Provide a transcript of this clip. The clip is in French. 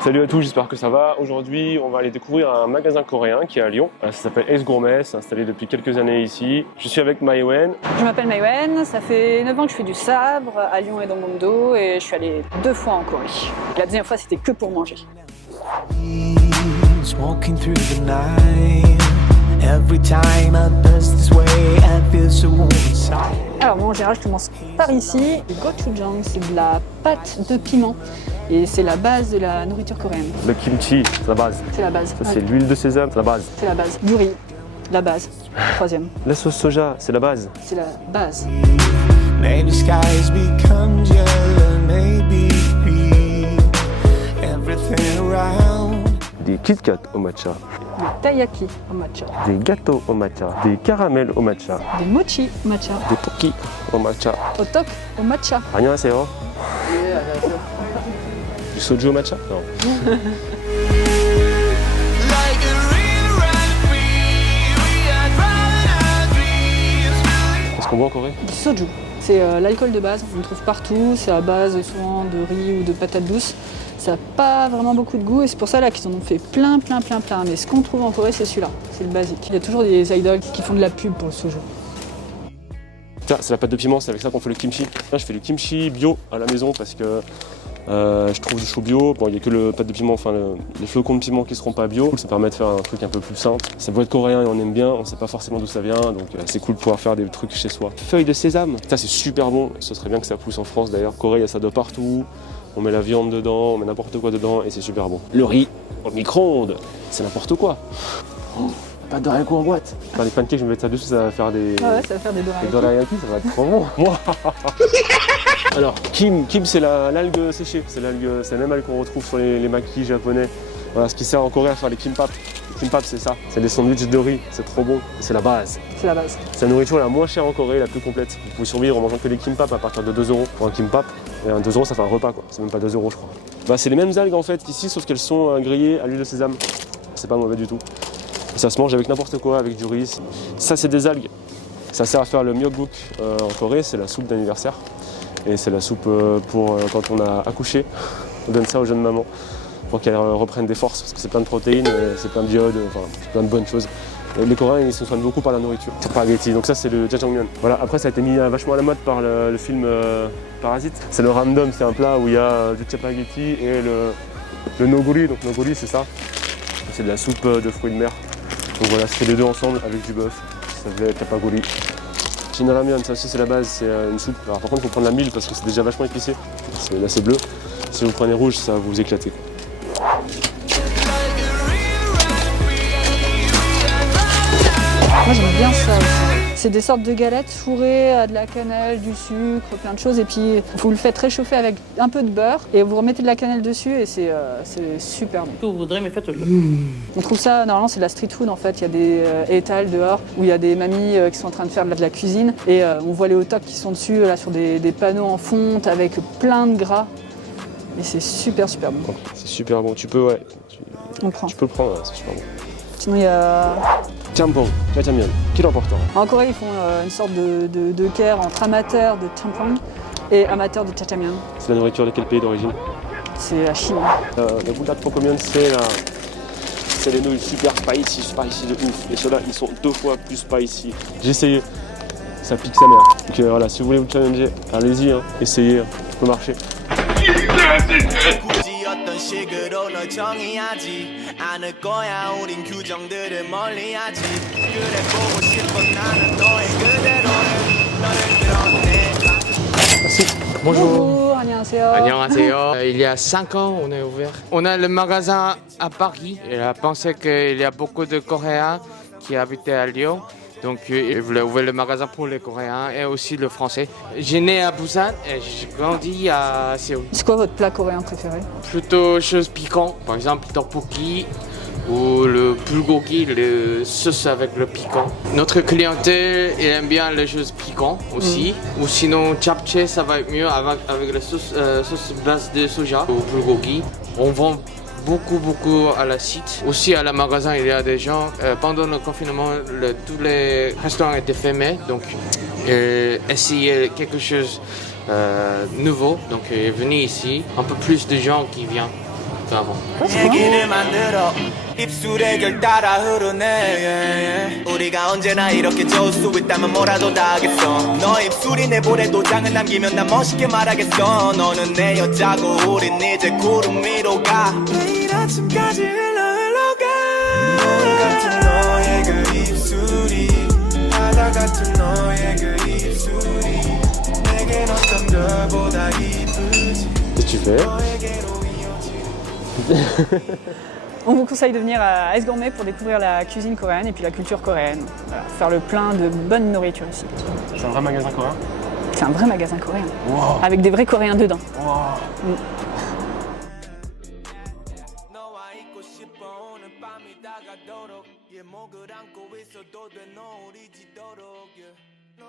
Salut à tous, j'espère que ça va. Aujourd'hui, on va aller découvrir un magasin coréen qui est à Lyon. Ça s'appelle Ace Gourmet, c'est installé depuis quelques années ici. Je suis avec Maïwen. Je m'appelle Maïwen, ça fait 9 ans que je fais du sabre à Lyon et dans mon dos et je suis allée 2 fois en Corée. La deuxième fois, c'était que pour manger. Walking through the night. Every time I pass this way, I feel so warm inside. Alors moi en général, je commence par ici. Le gochujang, c'est de la pâte de piment et c'est la base de la nourriture coréenne. Le kimchi, c'est la base. C'est la base. Ça, c'est l'huile de sésame, c'est la base. C'est la base. Du riz, la base. Troisième. La sauce soja, c'est la base. C'est la base. Maybe skies become yellow, maybe everything around. Des Kit Kat au matcha. Des taiyaki au matcha. Des gâteaux au matcha. Des caramels au matcha. Des mochi au matcha. Des poki au matcha. Otok au matcha. 안녕하세요. Du soju au matcha? Non. Est-ce qu'on boit en Corée? Du soju. C'est l'alcool de base, on le trouve partout, c'est à base souvent de riz ou de patates douces. Ça n'a pas vraiment beaucoup de goût et c'est pour ça là qu'ils en ont fait plein. Mais ce qu'on trouve en Corée, c'est celui-là, c'est le basique. Il y a toujours des idols qui font de la pub pour le soju. Tiens, c'est la pâte de piment, c'est avec ça qu'on fait le kimchi. Là, je fais le kimchi bio à la maison parce que je trouve du chou bio. Bon, il n'y a que le pâte de piment, enfin les flocons de piment qui ne seront pas bio. Ça permet de faire un truc un peu plus simple. Ça doit être coréen et on aime bien, on ne sait pas forcément d'où ça vient, donc c'est cool de pouvoir faire des trucs chez soi. Feuilles de sésame, ça c'est super bon. Ce serait bien que ça pousse en France d'ailleurs. Corée, il y a ça de partout. On met la viande dedans, on met n'importe quoi dedans et c'est super bon. Le riz au micro-ondes, c'est n'importe quoi. Oh, pas de haricots en boîte. Faire les pancakes, je vais mettre ça dessus, ça va faire des... Ah ouais, ça va faire des Les dorayaki. dorayaki, ça va être trop bon. Moi. Alors, kim c'est l'algue séchée. C'est la même algue qu'on retrouve sur les makis japonais. Voilà, ce qui sert en Corée à faire les kimbap. Les kimbap, c'est ça. C'est des sandwichs de riz. C'est trop bon. C'est la base. C'est la base. C'est la nourriture la moins chère en Corée, la plus complète. Vous pouvez survivre en mangeant que des kimbap à partir de 2 € pour un kimbap. Et un 2 €, ça fait un repas, quoi. C'est même pas 2 € je crois. Bah, c'est les mêmes algues en fait qu'ici, sauf qu'elles sont grillées à l'huile de sésame. C'est pas mauvais du tout. Et ça se mange avec n'importe quoi, avec du riz. Ça, c'est des algues. Ça sert à faire le myeokguk en Corée, c'est la soupe d'anniversaire. Et c'est la soupe pour quand on a accouché. On donne ça aux jeunes mamans pour qu'elles reprennent des forces parce que c'est plein de protéines, c'est plein de iode, enfin plein de bonnes choses. Et les Coréens ils se soignent beaucoup par la nourriture. Spaghetti, donc ça c'est le jjajangmyeon. Voilà, après ça a été mis vachement à la mode par le film Parasite. C'est le ramdom, c'est un plat où il y a du spaghetti et le noguri. Donc noguri c'est ça. C'est de la soupe de fruits de mer. Donc voilà, c'est les deux ensemble avec du bœuf. Ça fait tapaguri. Shinramyeon, ça aussi c'est la base, c'est une soupe. Alors par contre il faut prendre la mille parce que c'est déjà vachement épicé. Là c'est bleu. Si vous prenez rouge, ça va vous éclater. Moi j'aime bien ça aussi. C'est des sortes de galettes fourrées à de la cannelle, du sucre, plein de choses. Et puis vous le faites réchauffer avec un peu de beurre et vous remettez de la cannelle dessus et c'est super bon. Vous voudrez, mais faites-le. On trouve ça, normalement c'est de la street food en fait. Il y a des étals dehors où il y a des mamies qui sont en train de faire de la cuisine. Et on voit les hot dogs qui sont dessus là, sur des panneaux en fonte avec plein de gras. Et c'est super bon. C'est super bon, tu peux, ouais. On prend. Tu peux le prendre, ouais, c'est super bon. Sinon il y a... Champong, jjajangmyeon, qui l'emporte? En Corée, ils font une sorte de guerre entre amateurs de champong et amateurs de jjajangmyeon. C'est la nourriture de quel pays d'origine? C'est la Chine. Le buttad pokmyeon, c'est les nouilles super spicy de ouf. Et ceux-là, ils sont 2 fois plus spicy. J'ai essayé, ça pique sa mère. Donc voilà, si vous voulez vous challenger, allez-y, hein, essayez, ça peut marcher. 어떤 식으로 널 정의하지 않을 거야 우린 규정들을 멀리하지 그래 보고 싶어 나는 너의 그대로를 너를 드러내. Merci. Bonjour, 안녕하세요. Annyeonghaseyo. Il y a 5 ans, on est ouvert. On a le magasin à Paris. Il a pensé qu'il y a beaucoup de Coréens qui habitaient à Lyon. Donc, il voulait ouvrir le magasin pour les Coréens et aussi le Français. J'ai né à Busan et j'ai grandi à Séoul. C'est quoi votre plat coréen préféré? Plutôt choses piquantes, par exemple tteokbokki ou le bulgogi, le sauce avec le piquant. Notre clientèle, il aime bien les choses piquantes aussi. Ou sinon, japchae, ça va être mieux avec la sauce base de soja ou bulgogi. On vend beaucoup à la site. Aussi à la magasin, il y a des gens, pendant le confinement, tous les restaurants étaient fermés, donc essayer quelque chose nouveau. Donc il est venu ici, un peu plus de gens qui viennent. Vraiment. 얘기를 만들어 입술에 결 따라 흐르네 우리가 언제나 이렇게 좋을 수 있다면 뭐라도 다 하겠어 너 입술이 내 볼에 도장을 남기면 난 멋있게 말하겠어 너는 내 여자고 우린 이제 구름 위로 가 내일 아침까지 흘러가 눈 같은 너의 그 입술이 바다 같은 너의 그 입술이 내겐 어떤 별보다 이쁘지 Qu'est-ce que tu fais? On vous conseille de venir à Ice Gourmet pour découvrir la cuisine coréenne et puis la culture coréenne. Voilà, faire le plein de bonne nourriture ici. C'est un vrai magasin coréen? C'est un vrai magasin coréen, Wow. avec des vrais Coréens dedans. Wow. 너와 있고 싶어 오늘 밤이 다가도록 얘 목을 안고 있어도 돼 너 우리 지도록 넌